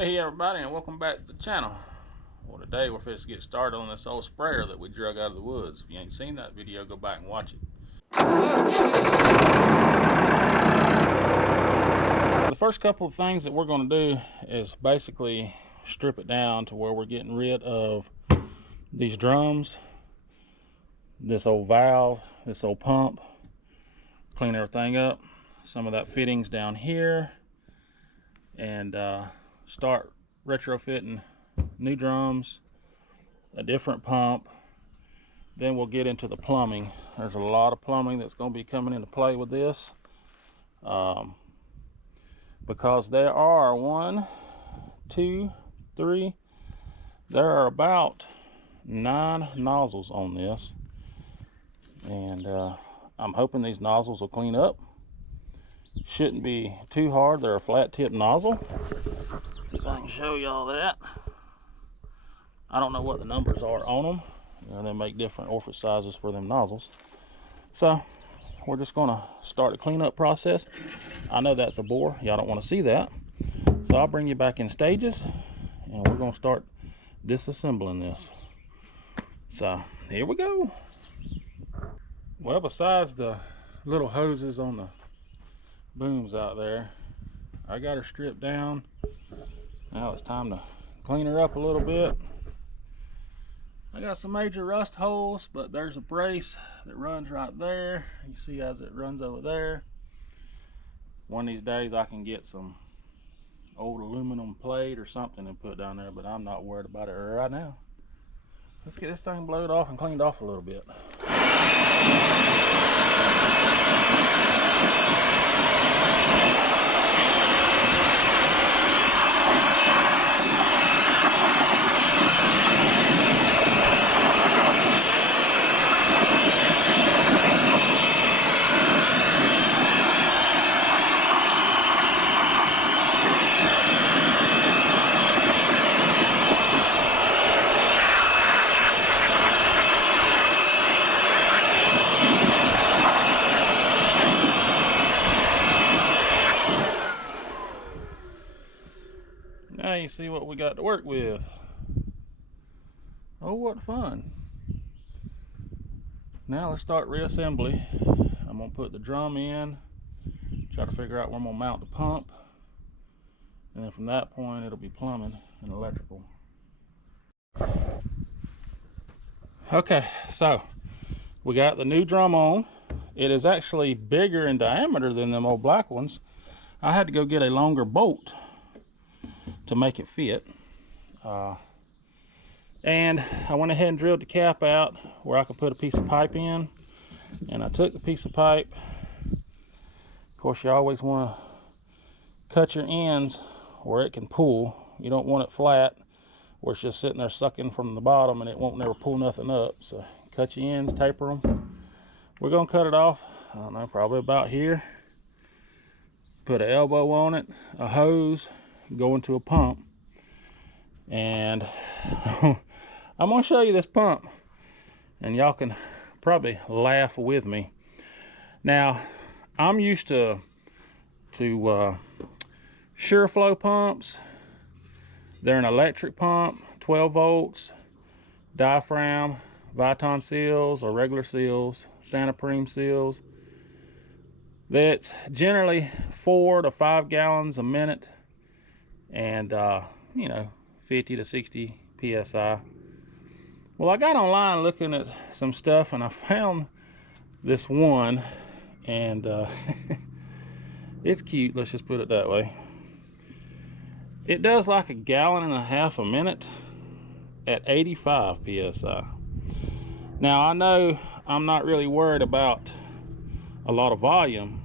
Hey everybody, and welcome back to the channel. Well, today we're fixing to get started on this old sprayer that we drug out of the woods. If you ain't seen that video, go back and watch it. The first couple of things that we're going to do is basically strip it down to where we're getting rid of these drums, this old valve, this old pump, clean everything up, some of that fittings down here, and start retrofitting new drums, a different pump. Then we'll get into the plumbing. There's a lot of plumbing that's going to be coming into play with this, because there are there are about 9 nozzles on this, and I'm hoping these nozzles will clean up. Shouldn't be too hard. They're a flat tip nozzle. See if I can show y'all that. I don't know what the numbers are on them. You know, they make different orifice sizes for them nozzles. So we're just gonna start the cleanup process. I know that's a bore. Y'all don't want to see that. So I'll bring you back in stages, and we're gonna start disassembling this. So here we go. Well, besides the little hoses on the booms out there, I got her stripped down. Now it's time to clean her up a little bit. I got some major rust holes, but there's a brace that runs right there. You see as it runs over there. One of these days I can get some old aluminum plate or something and put down there, but I'm not worried about it right now. Let's get this thing blowed off and cleaned off a little bit. Now you see what we got to work with. Oh, what fun. Now let's start reassembly. I'm going to put the drum in, try to figure out where I'm going to mount the pump, and then from that point it'll be plumbing and electrical. Okay, so we got the new drum on. It is actually bigger in diameter than them old black ones. I had to go get a longer bolt to make it fit, and I went ahead and drilled the cap out where I could put a piece of pipe in, and I took the piece of pipe. Of course, you always want to cut your ends where it can pull. You don't want it flat where it's just sitting there sucking from the bottom and it won't never pull nothing up. So cut your ends, taper them. We're gonna cut it off, I don't know, probably about here. Put an elbow on it, a hose, go into a pump, and I'm gonna show you this pump, and y'all can probably laugh with me. Now, I'm used to SureFlow pumps. They're an electric pump, 12 volts, diaphragm, Viton seals or regular seals, Santoprene seals. That's generally 4 to 5 gallons a minute, and you know, 50 to 60 psi. Well, I got online looking at some stuff, and I found this one, and it's cute, let's just put it that way. It does like 1.5 gallons a minute at 85 psi. Now, I know I'm not really worried about a lot of volume.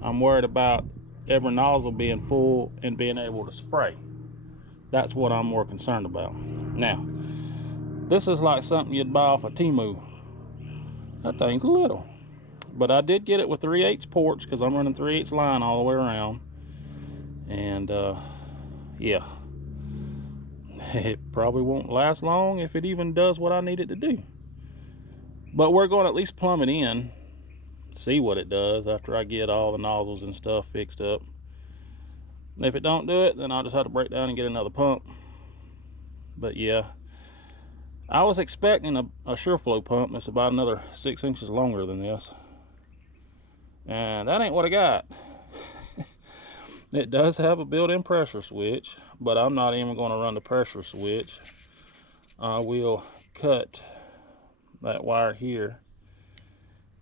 I'm worried about every nozzle being full and being able to spray. That's what I'm more concerned about. Now, this is like something you'd buy off of Temu. That thing's little. But I did get it with 3/8 ports because I'm running 3/8 line all the way around. And yeah, it probably won't last long if it even does what I need it to do. But we're going to at least plumb it in, see what it does after I get all the nozzles and stuff fixed up. If it don't do it, then I'll just have to break down and get another pump. But yeah, I was expecting a SureFlow pump that's about another 6 inches longer than this, and that ain't what I got. It does have a built-in pressure switch, but I'm not even going to run the pressure switch. I will cut that wire here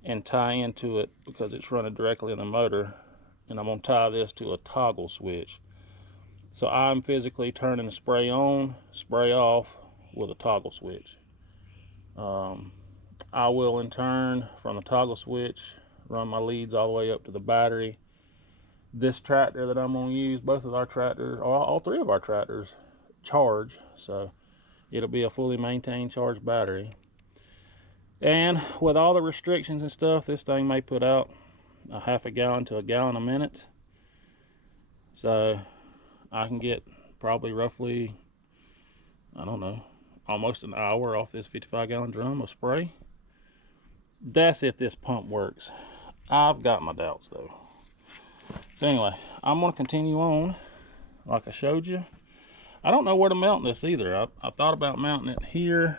and tie into it because it's running directly in the motor, and I'm going to tie this to a toggle switch. So I'm physically turning the spray on, spray off with a toggle switch. I will in turn, from the toggle switch, run my leads all the way up to the battery. This tractor that I'm going to use, both of our tractors, or all three of our tractors, charge, so it'll be a fully maintained charged battery. And with all the restrictions and stuff, this thing may put out a half a gallon to a gallon a minute. So I can get probably roughly, I don't know, almost an hour off this 55-gallon drum of spray. That's if this pump works. I've got my doubts though. So anyway, I'm going to continue on like I showed you. I don't know where to mount this either. I thought about mounting it here.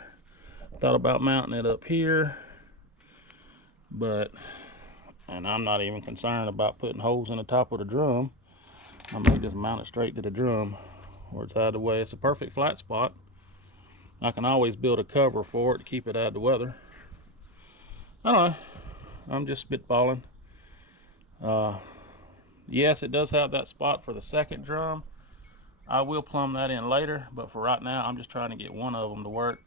Thought about mounting it up here. And I'm not even concerned about putting holes in the top of the drum. I may just mount it straight to the drum where it's out of the way. It's a perfect flat spot. I can always build a cover for it to keep it out of the weather. I don't know. I'm just spitballing. Yes, it does have that spot for the second drum. I will plumb that in later, but for right now, I'm just trying to get one of them to work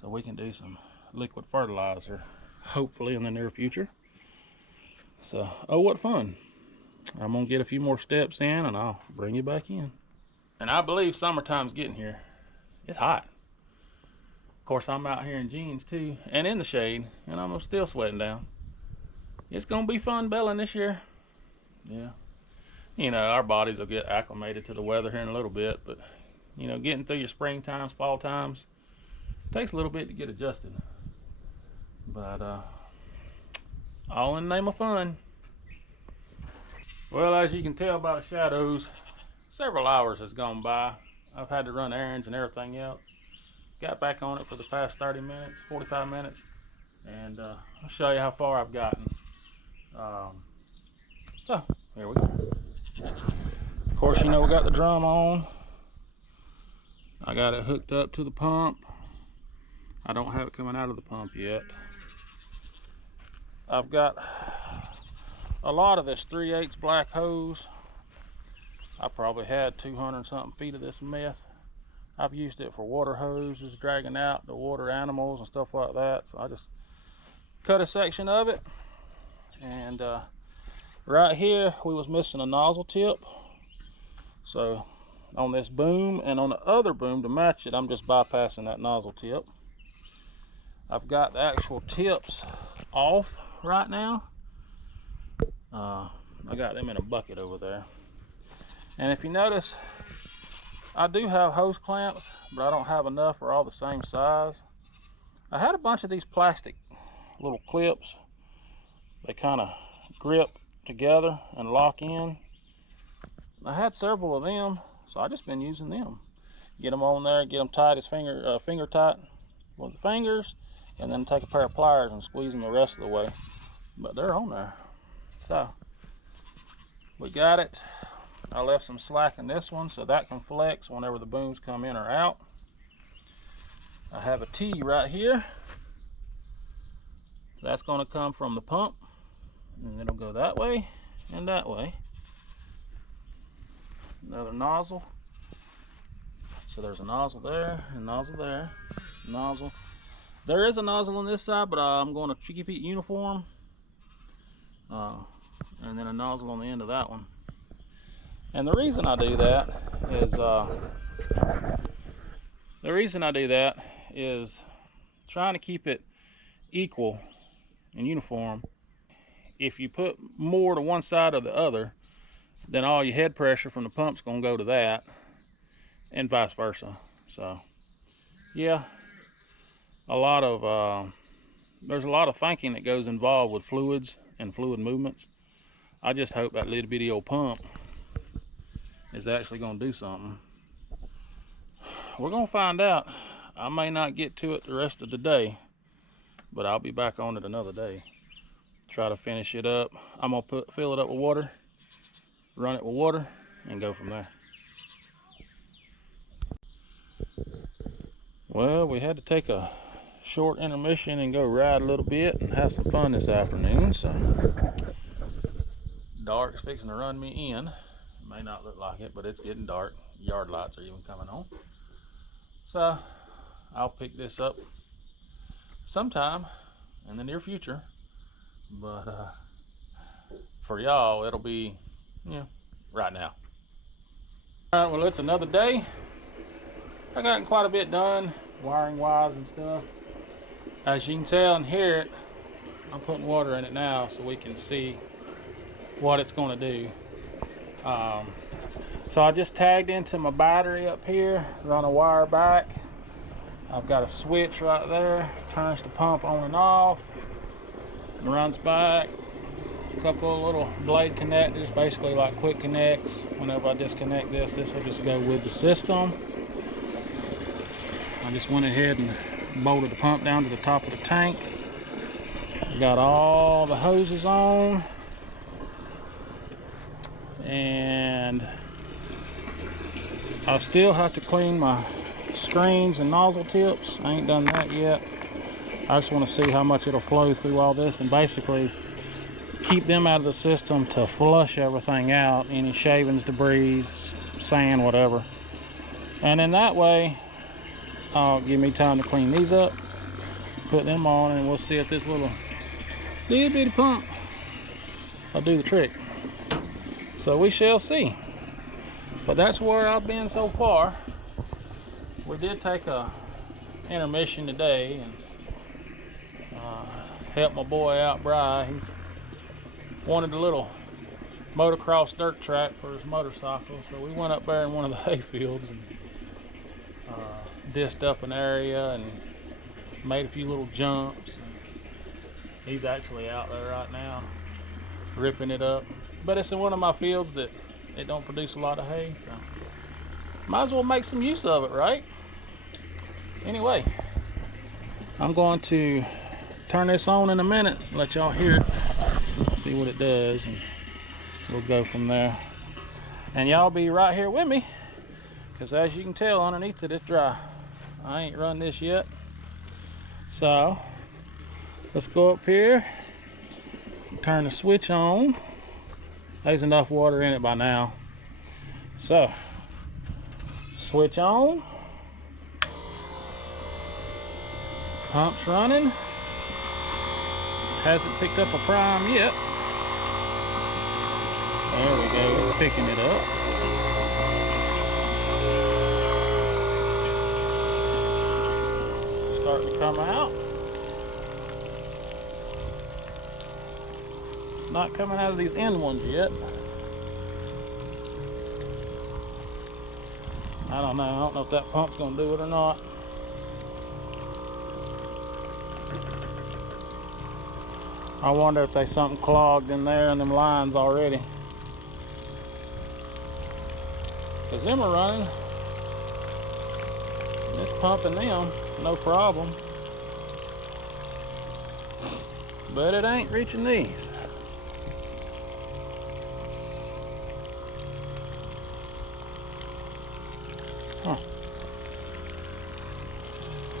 so we can do some liquid fertilizer, hopefully in the near future. So, oh, what fun. I'm gonna get a few more steps in and I'll bring you back in. And I believe summertime's getting here. It's hot. Of course, I'm out here in jeans too, and in the shade, and I'm still sweating down. It's gonna be fun belling this year. Yeah. You know, our bodies will get acclimated to the weather here in a little bit, but you know, getting through your spring times, fall times, takes a little bit to get adjusted. But all in the name of fun. Well, as you can tell by the shadows, several hours has gone by. I've had to run errands and everything else. Got back on it for the past 30 minutes, 45 minutes, and I'll show you how far I've gotten. So, here we go. Of course, you know, we got the drum on. I got it hooked up to the pump. I don't have it coming out of the pump yet. I've got a lot of this 3/8 black hose. I probably had 200 something feet of this mess. I've used it for water hoses, dragging out the water animals and stuff like that. So I just cut a section of it, and right here we was missing a nozzle tip. So on this boom and on the other boom to match it, I'm just bypassing that nozzle tip. I've got the actual tips off right now. I got them in a bucket over there. And if you notice, I do have hose clamps, but I don't have enough for all the same size. I had a bunch of these plastic little clips. They kind of grip together and lock in. I had several of them, so I just been using them. Get them on there, get them tight as finger tight with the fingers, and then take a pair of pliers and squeeze them the rest of the way. But they're on there. So we got it. I left some slack in this one so that can flex whenever the booms come in or out. I have a T right here. That's going to come from the pump, and it'll go that way and that way. Another nozzle. So there's a nozzle there, and nozzle there, nozzle. There is a nozzle on this side, but I'm going to keep it uniform. And then a nozzle on the end of that one. And the reason I do that is trying to keep it equal and uniform. If you put more to one side or the other, then all your head pressure from the pump's going to go to that, and vice versa. So yeah, there's a lot of thinking that goes involved with fluids and fluid movements. I just hope that little bitty old pump is actually going to do something. We're going to find out. I may not get to it the rest of the day, but I'll be back on it another day. Try to finish it up. I'm going to fill it up with water, run it with water, and go from there. Well, we had to take a short intermission and go ride a little bit and have some fun this afternoon. So dark's fixing to run me in. It may not look like it, but it's getting dark. Yard lights are even coming on. So I'll pick this up sometime in the near future, but for y'all it'll be, you know, right now. All right, well, it's another day. I gotten quite a bit done, wiring wise and stuff. As you can tell and hear it, I'm putting water in it now so we can see what it's going to do. So I just tagged into my battery up here, run a wire back. I've got a switch right there, turns the pump on and off, and runs back. A couple of little blade connectors, basically like quick connects. Whenever I disconnect this will just go with the system. I just went ahead and bolted the pump down to the top of the tank. Got all the hoses on, and I still have to clean my screens and nozzle tips. I ain't done that yet. I just want to see how much it'll flow through all this and basically keep them out of the system to flush everything out, any shavings, debris, sand, whatever. And in that way, give me time to clean these up, put them on, and we'll see if this little bitty pump will do the trick. So we shall see. But that's where I've been so far. We did take a intermission today and help my boy out, Bri. He's wanted a little motocross dirt track for his motorcycle, so we went up there in one of the hay fields and dissed up an area and made a few little jumps. And he's actually out there right now ripping it up, but it's in one of my fields that it don't produce a lot of hay, so might as well make some use of it, right? Anyway, I'm going to turn this on in a minute, let y'all hear it, see what it does, and we'll go from there. And y'all be right here with me, because as you can tell, underneath it, it's dry. I ain't run this yet. So let's go up here, turn the switch on. There's enough water in it by now. So switch on, pump's running. Hasn't picked up a prime yet. There we go, it's picking it up. Starting to come out. Not coming out of these end ones yet. I don't know if that pump's gonna do it or not. I wonder if there's something clogged in there in them lines already. Cause them are running. And it's pumping them, no problem. But it ain't reaching these. Huh.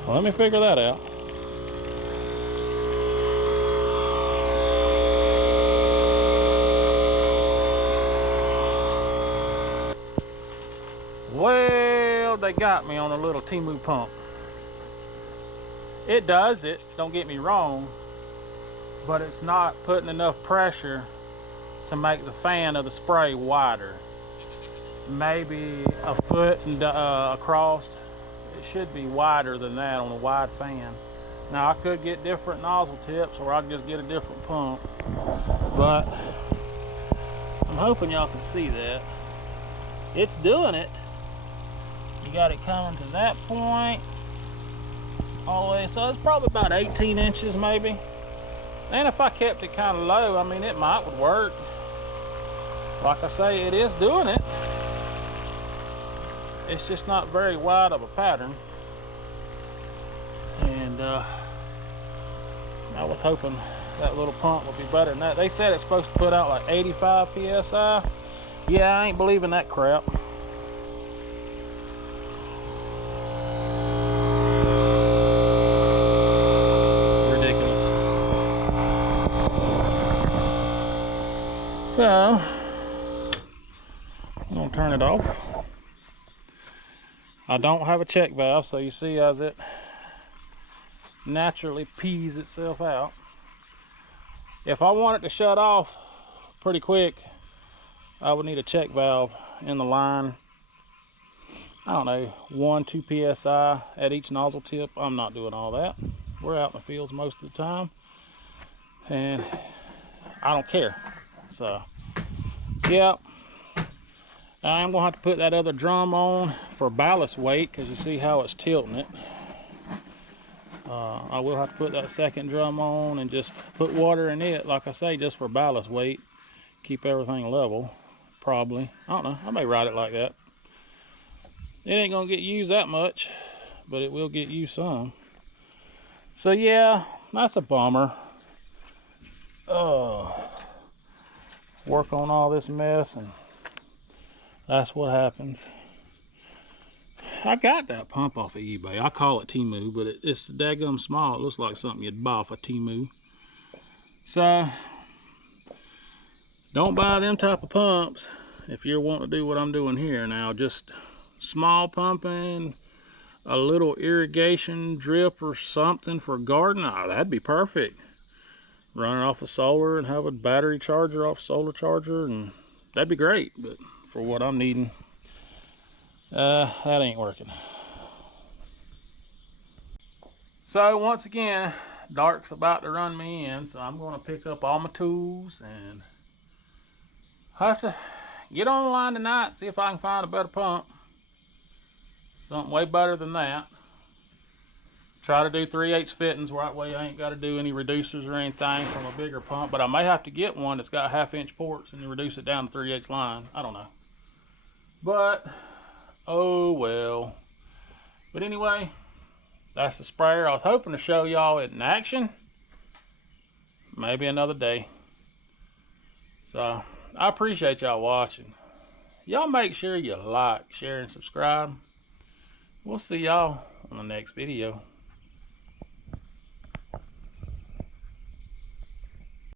Well, let me figure that out. Well, they got me on a little Timu pump. It does it, don't get me wrong, but it's not putting enough pressure to make the fan of the spray wider. Maybe a foot and across. It should be wider than that on a wide fan. Now I could get different nozzle tips, or I could just get a different pump, but I'm hoping y'all can see that. It's doing it. You got it coming to that point all the way, so it's probably about 18 inches maybe. And if I kept it kind of low, I mean, it might would work. Like I say, it is doing it. it's just not very wide of a pattern. And I was hoping that little pump would be better than that. They said it's supposed to put out like 85 psi. Yeah, I ain't believing that crap. Ridiculous. So I'm gonna turn it off. I don't have a check valve, so you see as it naturally pees itself out. If I want it to shut off pretty quick, I would need a check valve in the line. I don't know, 1-2 psi at each nozzle tip. I'm not doing all that. We're out in the fields most of the time, and I don't care. So, yep. I'm gonna have to put that other drum on for ballast weight, because you see how it's tilting it. I will have to put that second drum on and just put water in it, like I say, just for ballast weight. Keep everything level, probably. I don't know, I may ride it like that. It ain't gonna get used that much, but it will get used some. So yeah, that's a bummer. Work on all this mess, and that's what happens. I got that pump off of eBay. I call it Temu, but it's daggum small. It looks like something you'd buy off of Temu. So don't buy them type of pumps if you're wanting to do what I'm doing here now. Just small pumping, a little irrigation drip or something for garden. Oh, that'd be perfect. Run it off of solar and have a battery charger off solar charger, and that'd be great. But for what I'm needing, that ain't working. So once again, dark's about to run me in, so I'm going to pick up all my tools and have to get online tonight, see if I can find a better pump. Something way better than that. Try to do 3/8 fittings, that way I ain't got to do any reducers or anything from a bigger pump. But I may have to get one that's got 1/2-inch ports and reduce it down to 3/8 line. I don't know. But, oh well. But anyway, that's the sprayer. I was hoping to show y'all it in action. Maybe another day. So, I appreciate y'all watching. Y'all make sure you like, share, and subscribe. We'll see y'all on the next video.